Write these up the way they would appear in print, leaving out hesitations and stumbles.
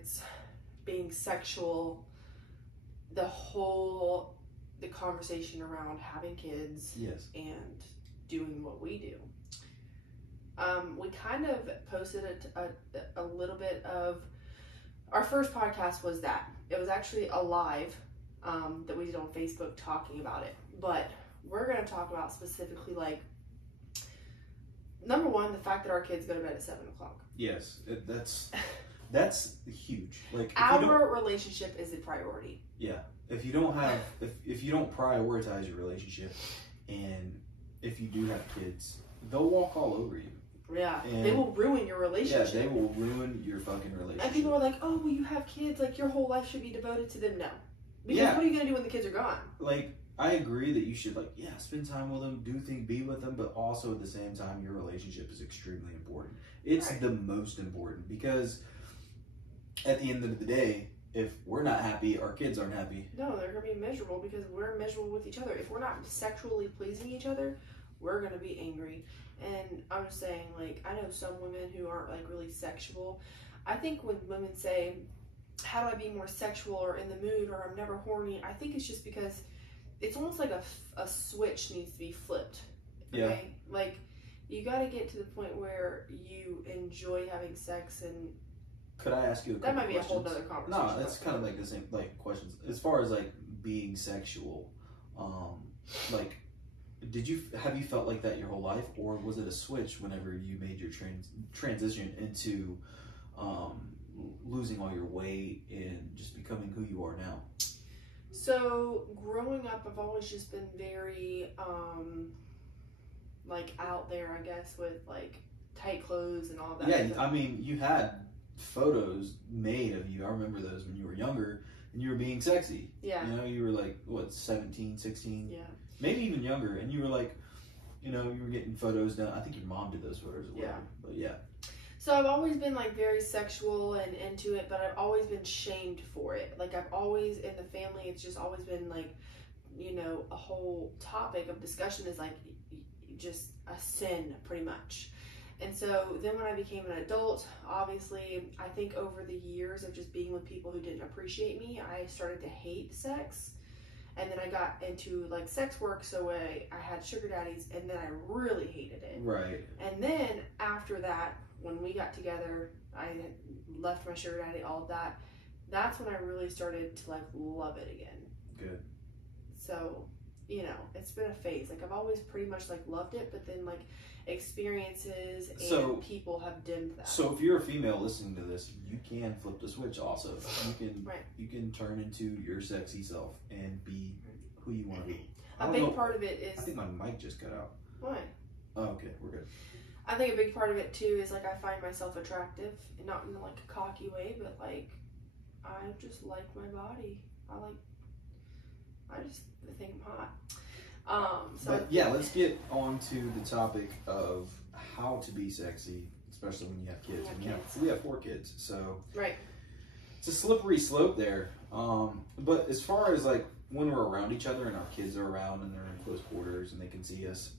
it's being sexual, the conversation around having kids, yes, and doing what we do. We kind of posted a little bit of our first podcast was that it was actually a live that we did on Facebook talking about it, but we're going to talk about specifically like number one, the fact that our kids go to bed at 7 o'clock. Yes, that's huge. Like our relationship is a priority. Yeah, if you don't have if you don't prioritize your relationship, and if you do have kids, they'll walk all over you. Yeah, and they will ruin your relationship. Yeah, they will ruin your fucking relationship. And people are like, "Oh, well, you have kids. Like your whole life should be devoted to them." No, because what are you gonna do when the kids are gone? Like, I agree that you should spend time with them, do things, be with them, but also at the same time, your relationship is extremely important. It's the most important, because at the end of the day, if we're not happy, our kids aren't happy. No, they're gonna be miserable because we're miserable with each other. If we're not sexually pleasing each other, we're gonna be angry. And I'm just saying, like, I know some women who aren't like really sexual. I think when women say, "How do I be more sexual or in the mood or I'm never horny?" I think it's just because it's almost like a switch needs to be flipped. Okay? Yeah. Like, you got to get to the point where you enjoy having sex. And could I ask you a that might be questions? A whole other conversation. No, it's kind of like the same questions as far as like being sexual. Like, have you felt like that your whole life, or was it a switch whenever you made your transition into losing all your weight and just becoming who you are now? So growing up, I've always just been very like out there, I guess, with like tight clothes and all that. Yeah, I mean, you had photos made of you. I remember those when you were younger and you were being sexy. Yeah. You know, you were like, what, 17, 16? Yeah. Maybe even younger. And you were like, you know, you were getting photos done. I think your mom did those photos. Yeah. But yeah. So I've always been like very sexual and into it, but I've always been shamed for it. Like I've always, in the family, it's just always been like, you know, a whole topic of discussion is like just a sin pretty much. And so then when I became an adult, obviously, I think over the years of just being with people who didn't appreciate me, I started to hate sex. And then I got into like sex work, so I had sugar daddies, and then I really hated it. Right. And then after that, when we got together, I left my sugar daddy, all of that. That's when I really started to like love it again. Good. So, you know, it's been a phase. Like I've always pretty much like loved it, but then like experiences and people have dimmed that. So if you're a female listening to this, you can flip the switch also. You can turn into your sexy self and be who you want to be. A big part of it is... I think my mic just cut out. Why? Oh, okay, we're good. I think a big part of it too is like I find myself attractive, and not in like a cocky way, but like I just like my body. I just think I'm hot. But yeah, let's get on to the topic of how to be sexy, especially when you have kids. And we have 4 kids, so right. It's a slippery slope there. But as far as like when we're around each other and our kids are around and they're in close quarters and they can see us,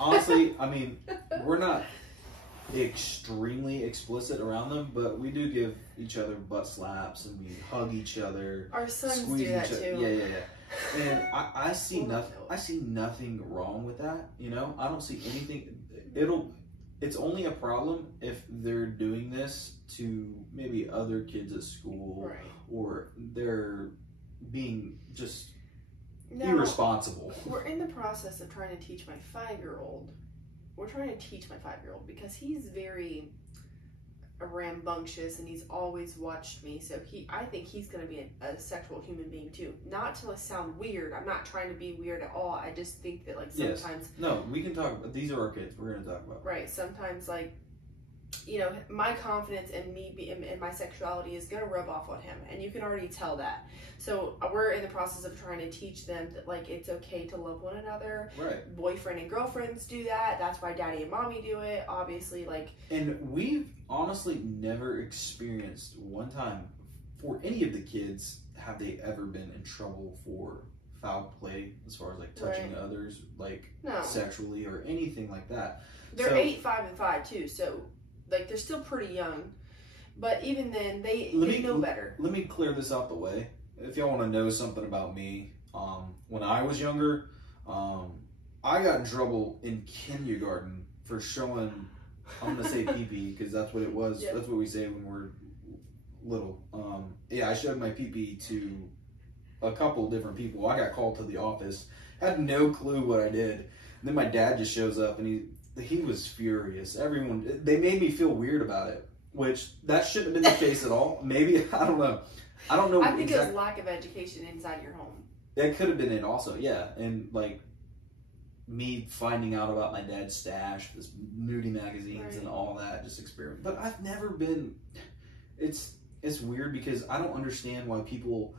honestly, I mean, we're not extremely explicit around them, but we do give each other butt slaps and we hug each other. Our sons do that too. Yeah. And I see nothing. I see nothing wrong with that. You know, I don't see anything. It's only a problem if they're doing this to maybe other kids at school, right, or they're being just irresponsible. We're in the process of trying to teach my 5-year-old. We're trying to teach my 5-year-old because he's very rambunctious and he's always watched me. So I think he's going to be a sexual human being too. Not to sound weird. I'm not trying to be weird at all. I just think that like sometimes. Yes. No, we can talk. These are our kids. We're going to talk about. Right. Sometimes like, you know, my confidence in me and my sexuality is going to rub off on him, and you can already tell that. So we're in the process of trying to teach them that like it's okay to love one another. Right. Boyfriend and girlfriends do that. That's why daddy and mommy do it. Obviously, like. And we've honestly never experienced one time for any of the kids have they ever been in trouble for foul play as far as like touching others like sexually or anything like that. They're 8, 5, and 5 too. So. Like, they're still pretty young, But even then, they know better. Let me clear this out the way. If y'all want to know something about me, when I was younger, I got in trouble in kindergarten for showing, I'm going to say pee-pee because that's what it was. Yep. That's what we say when we're little. I showed my pee-pee to a couple different people. I got called to the office. Had no clue what I did. And then my dad just shows up and he was furious. They made me feel weird about it, which that shouldn't have been the case at all. Maybe, I don't know. I think it was lack of education inside your home. That could have been it also, yeah. And like me finding out about my dad's stash, this nudie magazines and all that, just experiment. But I've never been, it's weird because I don't understand why people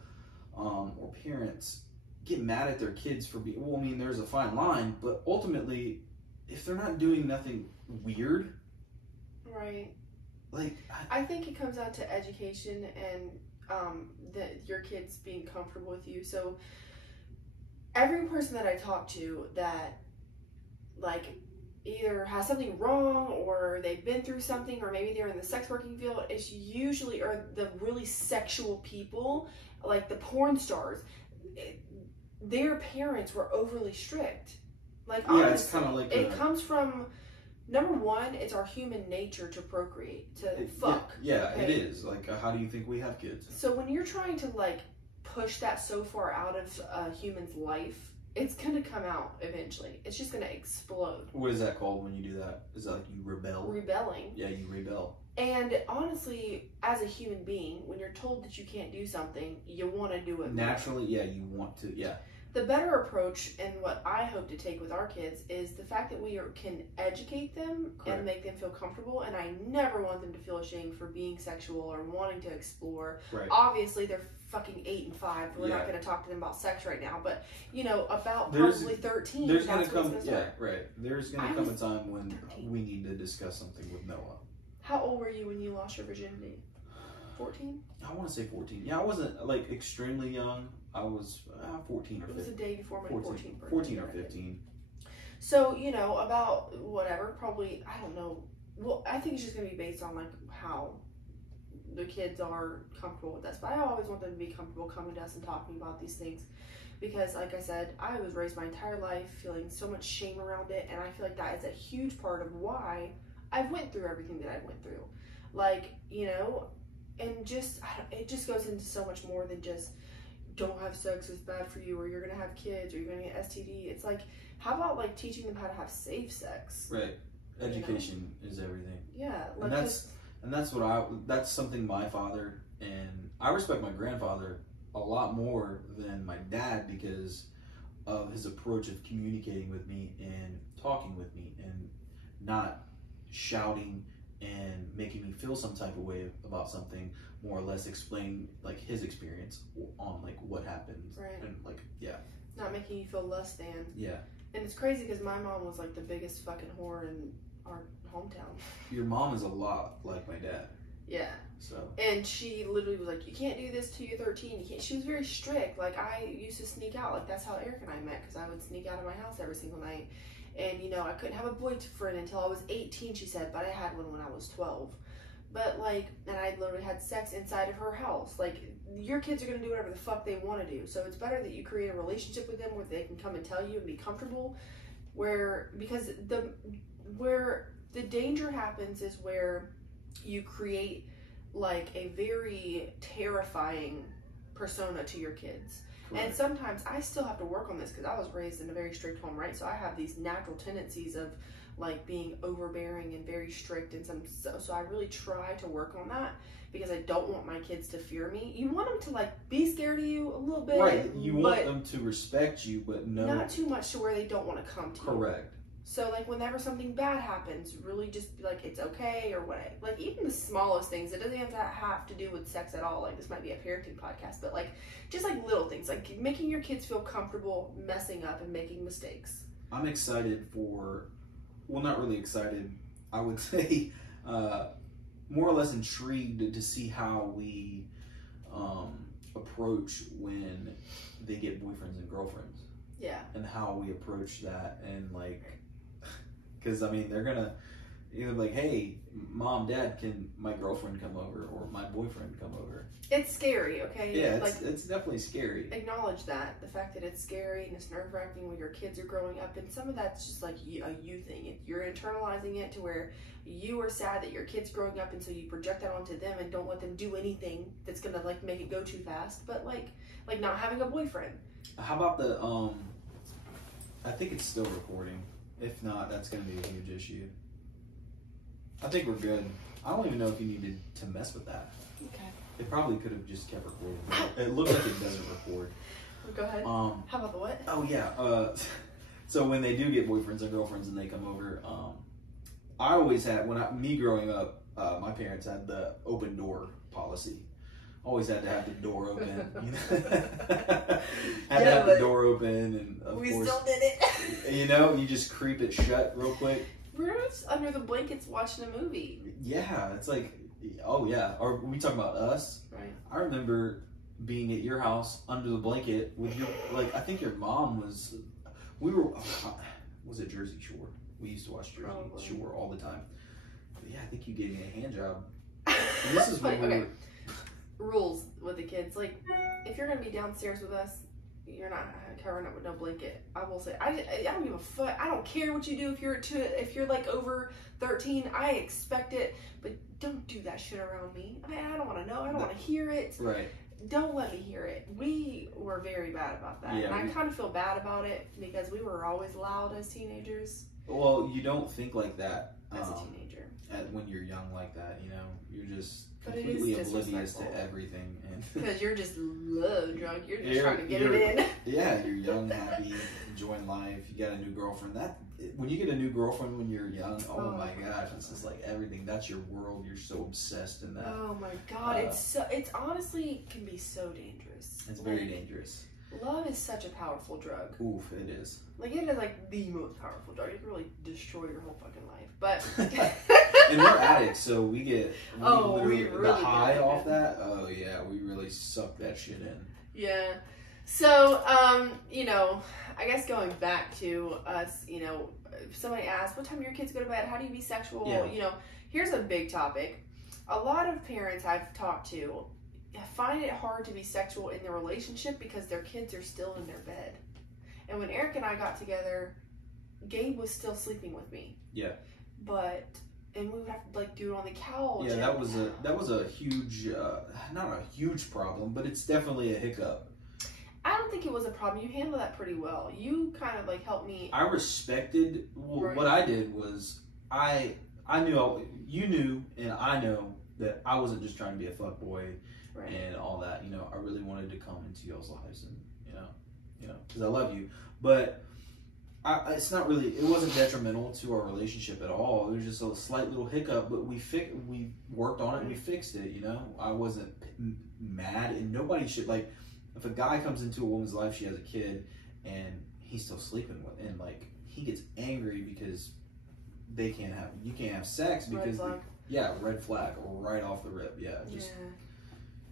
or parents get mad at their kids for being, well, I mean, there's a fine line, but ultimately, if they're not doing nothing weird. Right. Like, I think it comes down to education and your kids being comfortable with you. So every person that I talk to that like either has something wrong or they've been through something or maybe they're in the sex working field, it's usually or the really sexual people like the porn stars. Their parents were overly strict. Like honestly, it's kind of like it comes from. Number one, it's our human nature to procreate, to fuck. Yeah, okay? It is. Like, how do you think we have kids? So when you're trying to, like, push that so far out of a human's life, it's going to come out eventually. It's just going to explode. What is that called when you do that? Is that like you rebel? Rebelling. Yeah, you rebel. And honestly, as a human being, when you're told that you can't do something, you want to do it naturally, more. Yeah, you want to, yeah. The better approach, and what I hope to take with our kids, is the fact that we can educate them and make them feel comfortable. And I never want them to feel ashamed for being sexual or wanting to explore. Right. Obviously, they're fucking 8 and 5. We're not going to talk to them about sex right now. But, you know, about probably 13. There's going to come, There's going to come a time when 13. We need to discuss something with Noah. How old were you when you lost your virginity? 14? I want to say 14. Yeah, I wasn't, like, extremely young. I was 14 or 15. It was a day before my 14th birthday. 14 or 15. So, you know, about whatever, probably, I don't know. Well, I think it's just going to be based on, like, how the kids are comfortable with us. But I always want them to be comfortable coming to us and talking about these things. Because, like I said, I was raised my entire life feeling so much shame around it. And I feel like that is a huge part of why I've went through everything that I went through. Like, you know, and just, it just goes into so much more than just, don't have sex, it's bad for you, or you're gonna have kids, or you're gonna get STD. It's like, how about like teaching them how to have safe sex? Right. Education is everything. Yeah. Like that's something my father, and I respect my grandfather a lot more than my dad because of his approach of communicating with me and talking with me and not shouting and making me feel some type of way about something, more or less explain like his experience on like what happened. Right. And like, yeah. Not making you feel less than. Yeah. And it's crazy because my mom was like the biggest fucking whore in our hometown. Your mom is a lot like my dad. Yeah. So. And she literally was like, you can't do this till you're 13. You can't. She was very strict. Like I used to sneak out. Like that's how Eric and I met because I would sneak out of my house every single night. And, you know, I couldn't have a boyfriend until I was 18, she said, but I had one when I was 12. But, like, and I literally had sex inside of her house. Like, your kids are going to do whatever the fuck they want to do. So it's better that you create a relationship with them where they can come and tell you and be comfortable. Because where the danger happens is where you create, like, a very terrifying persona to your kids. Right. And sometimes I still have to work on this because I was raised in a very strict home, right? So I have these natural tendencies of like being overbearing and very strict and so I really try to work on that because I don't want my kids to fear me. You want them to like be scared of you a little bit. Right. You want them to respect you, but not too much to where they don't want to come to you. Correct. So, like, whenever something bad happens, really just be like, it's okay, or what. Like, even the smallest things, it doesn't even have to do with sex at all. Like, this might be a parenting podcast, but, like, just, like, little things. Like, making your kids feel comfortable messing up and making mistakes. I'm excited for, well, not really excited. I would say more or less intrigued to see how we approach when they get boyfriends and girlfriends. Yeah. And how we approach that and, like... Because, I mean, they're gonna Either like, hey, mom, dad, can my girlfriend come over or my boyfriend come over? It's scary, okay? Yeah, like, it's definitely scary. acknowledge that. The fact that it's scary and it's nerve-wracking when your kids are growing up, and some of that's just like a you thing. You're internalizing it to where you are sad that your kid's growing up, and so you project that onto them and don't let them do anything that's gonna like make it go too fast. But like not having a boyfriend. How about the I think it's still recording. If not, that's gonna be a huge issue. I think we're good. I don't even know if you needed to mess with that. Okay. It probably could have just kept recording. It looks like it doesn't record. Go ahead. How about the what? Oh yeah. So when they do get boyfriends and girlfriends and they come over, I always had me growing up, my parents had the open door policy. Always had to have the door open. You know? Had to have the door open, and of course, still did it. You know, you just creep it shut real quick. We're just under the blankets watching a movie. Yeah, it's like, oh yeah. Are we talking about us? Right. I remember being at your house under the blanket with your, like, I think your mom was, was it Jersey Shore? We used to watch Jersey Shore all the time. But yeah, I think you gave me a hand job. And this is when we were... Rules with the kids. Like, if you're going to be downstairs with us, you're not covering up with no blanket. I will say, I don't give a fuck. I don't care what you do if you're like over 13. I expect it, but don't do that shit around me. I don't want to know. I don't want to hear it. Right. Don't let me hear it. We were very bad about that. Yeah, and I kind of feel bad about it because we were always loud as teenagers. Well, you don't think like that as a teenager. When you're young like that, you know, you're just but completely oblivious to everything. Because you're just drunk. You're just trying to get it in. Yeah, you're young, happy, enjoying life. You got a new girlfriend. When you get a new girlfriend when you're young, oh my gosh, it's just like everything. That's your world. You're so obsessed in that. Oh my god, it's honestly can be so dangerous. It's very dangerous. Love is such a powerful drug. Oof, it is. Like, it is like the most powerful drug. It can really destroy your whole fucking life. But and we're addicts, so we really the high off that. Oh yeah, we really suck that shit in. Yeah. So, you know, I guess going back to us, you know, if somebody asks, what time do your kids go to bed? How do you be sexual? Yeah. You know, here's a big topic. A lot of parents I've talked to find it hard to be sexual in their relationship because their kids are still in their bed. And when Eric and I got together, Gabe was still sleeping with me. Yeah. And we would have to like do it on the couch. Yeah, that was a huge, not a huge problem, but it's definitely a hiccup. I don't think it was a problem. You handled that pretty well. You kind of like helped me. I respected what I did was I knew you knew and I know that I wasn't just trying to be a fuckboy and all that. You know, I really wanted to come into y'all's lives and you know, because I love you, but. It's not really. It wasn't detrimental to our relationship at all. It was just a slight little hiccup, but we worked on it and we fixed it. You know, I wasn't mad, and nobody should like. If a guy comes into a woman's life, she has a kid, and he's still sleeping with, and like he gets angry because you can't have sex because red flag right off the rip. Yeah.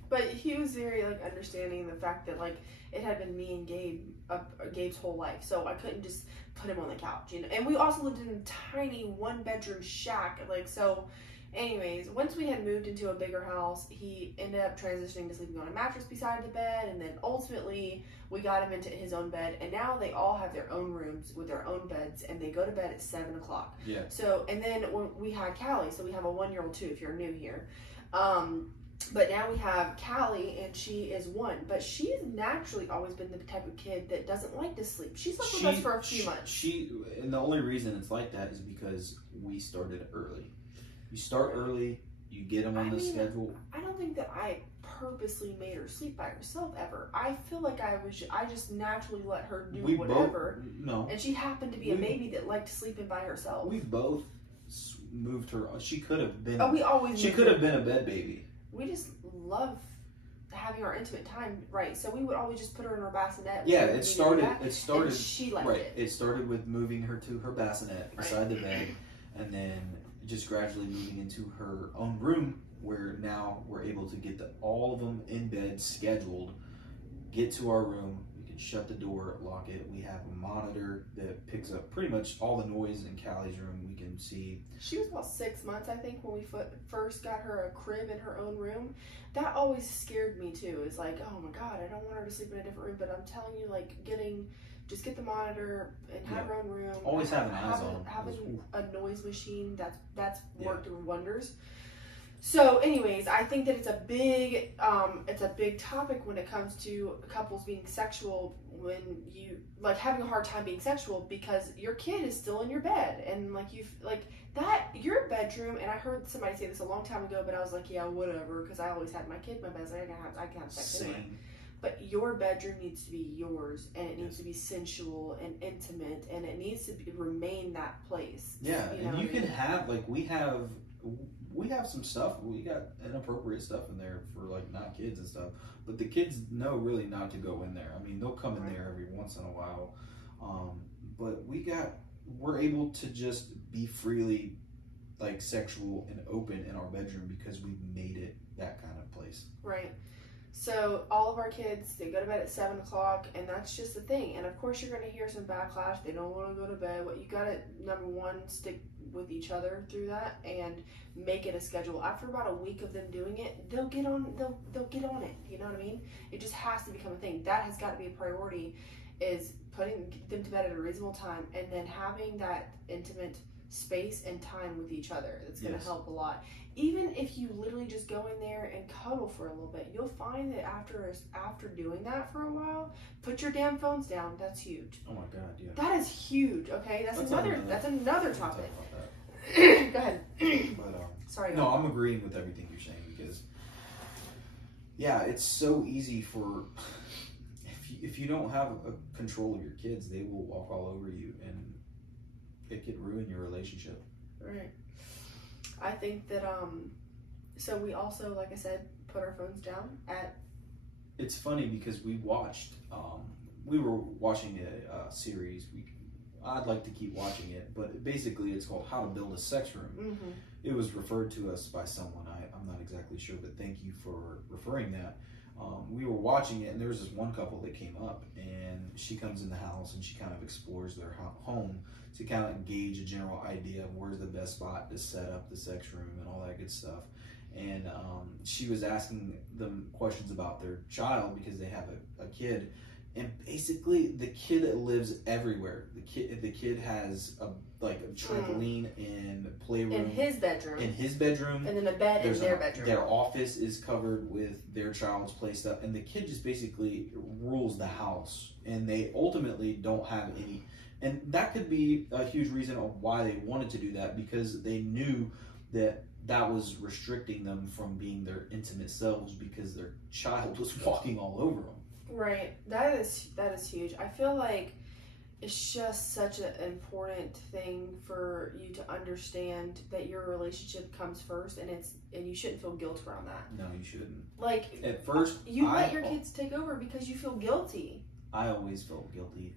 But he was very like understanding the fact that like it had been me and Gabe's whole life, so I couldn't just put him on the couch, you know. And we also lived in a tiny 1-bedroom shack, like so. Anyways, once we had moved into a bigger house, he ended up transitioning to sleeping on a mattress beside the bed, and then ultimately we got him into his own bed, and now they all have their own rooms with their own beds, and they go to bed at 7 o'clock. Yeah. So, and then when we had Callie, so we have a 1-year-old too, if you're new here. But now we have Callie, and she is 1. But she's naturally always been the type of kid that doesn't like to sleep. She slept with us for a few months. And the only reason it's like that is because we started early. You start early, you get them on the schedule. I don't think that I purposely made her sleep by herself ever. I feel like I just naturally let her do whatever. And she happened to be a baby that liked sleeping by herself. We both moved her. She could have been. She could have been a bed baby. We just love having our intimate time, right? So we would always just put her in her bassinet. Yeah, it started. And she liked it. It started with moving her to her bassinet beside the bed, and then just gradually moving into her own room, where now we're able to get all of them in bed scheduled. Get to our room. We can shut the door, lock it. We have a monitor that picks up pretty much all the noise in Callie's room. We can see. She was about 6 months, I think, when we first got her a crib in her own room. That always scared me too. It's like, oh my God, I don't want her to sleep in a different room. But I'm telling you, like, just get the monitor and have her own room. Always having eyes on. Having a noise machine, that's worked wonders. So, anyways, I think that it's a big topic when it comes to couples being sexual, when you like having a hard time being sexual because your kid is still in your bed and your bedroom. And I heard somebody say this a long time ago, but I was like, yeah, whatever, because I always had my kid in my bed, so I can have sex anyway. But your bedroom needs to be yours, and it needs to be sensual and intimate, and it needs to remain that place. Yeah, and you can have we have some stuff. We got inappropriate stuff in there for like not kids and stuff, but the kids know really not to go in there. I mean, they'll come in there every once in a while, but we're able to just be freely like sexual and open in our bedroom because we've made it that kind of place. Right. So all of our kids, they go to bed at 7 o'clock, and that's just the thing. And of course, you're going to hear some backlash. They don't want to go to bed. What you got to, number one, stick with each other through that and make it a schedule. After about a week of them doing it, they'll get on it. You know what I mean? It just has to become a thing. That has got to be a priority, is putting them to bed at a reasonable time and then having that intimate space and time with each other. That's going to help a lot. Even if you literally just go in there and cuddle for a little bit, you'll find that after doing that for a while, put your damn phones down. That's huge. Oh my God, yeah. That is huge. Okay, that's another topic. Go ahead. But, sorry. No, I'm agreeing with everything you're saying because, yeah, it's so easy for if you don't have a control of your kids, they will walk all over you, and it could ruin your relationship. Right. I think that so we also, like I said, put our phones down at. It's funny because we were watching a series. I'd like to keep watching it, but basically it's called How to Build a Sex Room. Mm-hmm. It was referred to us by someone. I'm not exactly sure, but thank you for referring that. We were watching it, and there was this one couple that came up, and she comes in the house and she kind of explores their home to kind of gauge a general idea of where's the best spot to set up the sex room and all that good stuff. And she was asking them questions about their child because they have a kid, and basically the kid lives everywhere. The kid has a trampoline and playroom in his bedroom, and then a bed in their bedroom. Their office is covered with their child's play stuff, and the kid just basically rules the house. And they ultimately don't have any. And that could be a huge reason of why they wanted to do that, because they knew that was restricting them from being their intimate selves because their child was walking all over them. Right. That is huge. I feel like it's just such an important thing for you to understand that your relationship comes first, and you shouldn't feel guilt around that. No, you shouldn't. Like, at first, let your kids take over because you feel guilty. I always felt guilty.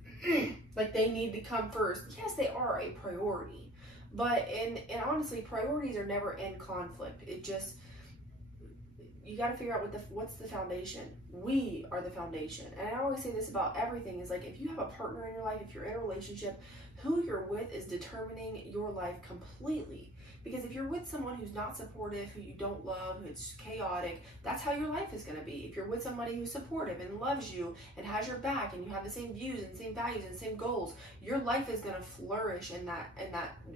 Like they need to come first. Yes, they are a priority, but and honestly, priorities are never in conflict. It just, you got to figure out what's the foundation. We are the foundation. And I always say this about everything is like, if you have a partner in your life, if you're in a relationship, who you're with is determining your life completely. Because if you're with someone who's not supportive, who you don't love, who's chaotic, that's how your life is going to be. If you're with somebody who's supportive and loves you and has your back and you have the same views and same values and same goals, your life is going to flourish in that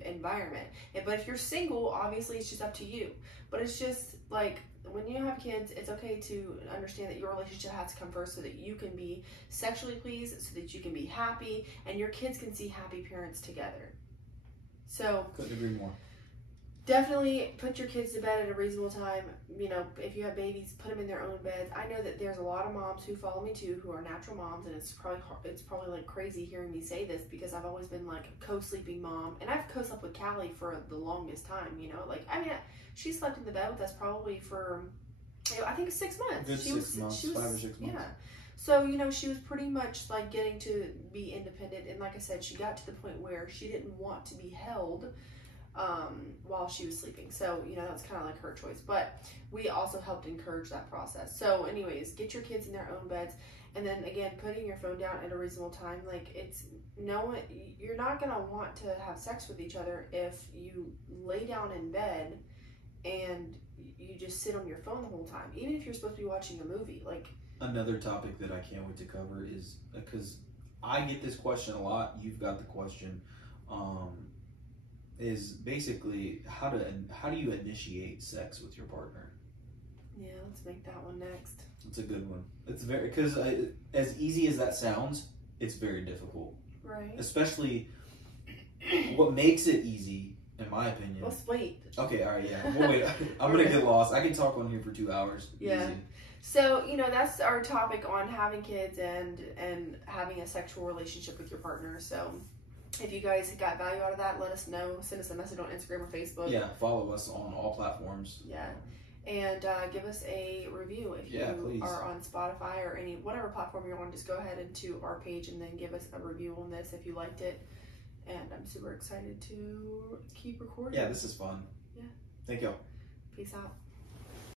environment. But if you're single, obviously it's just up to you. But it's just like, when you have kids, it's okay to understand that your relationship has to come first so that you can be sexually pleased, so that you can be happy, and your kids can see happy parents together. So, couldn't agree more. Definitely put your kids to bed at a reasonable time. You know, if you have babies, put them in their own beds. I know that there's a lot of moms who follow me too, who are natural moms, and it's probably like crazy hearing me say this because I've always been like a co-sleeping mom, and I've co-slept with Callie for the longest time. You know, like she slept in the bed with us probably for, I think 6 months. Good 6 months, 5 or 6 months. Yeah. So, she was pretty much like getting to be independent, and like I said, she got to the point where she didn't want to be held. while she was sleeping. So, you know, that's kind of like her choice. But we also helped encourage that process. So, anyways, get your kids in their own beds. And then, again, putting your phone down at a reasonable time. Like, you're not going to want to have sex with each other if you lay down in bed and you just sit on your phone the whole time. Even if you're supposed to be watching a movie. Like, another topic that I can't wait to cover is, because I get this question a lot, you've got the question, is basically how do you initiate sex with your partner? Yeah, let's make that one next. It's a good one. It's very, because as easy as that sounds, it's very difficult. Right. Especially, what makes it easy, in my opinion. Let's wait. Okay, all right, yeah. We'll wait. I'm gonna get lost. I can talk on here for 2 hours. Yeah. Easy. So, you know, that's our topic on having kids and having a sexual relationship with your partner. So, if you guys got value out of that, let us know. Send us a message on Instagram or Facebook. Yeah, follow us on all platforms. Yeah. And give us a review if you please. are on Spotify or whatever platform you're on. Just go ahead into our page and then give us a review on this if you liked it. And I'm super excited to keep recording. Yeah, this is fun. Yeah. Thank you. Peace out.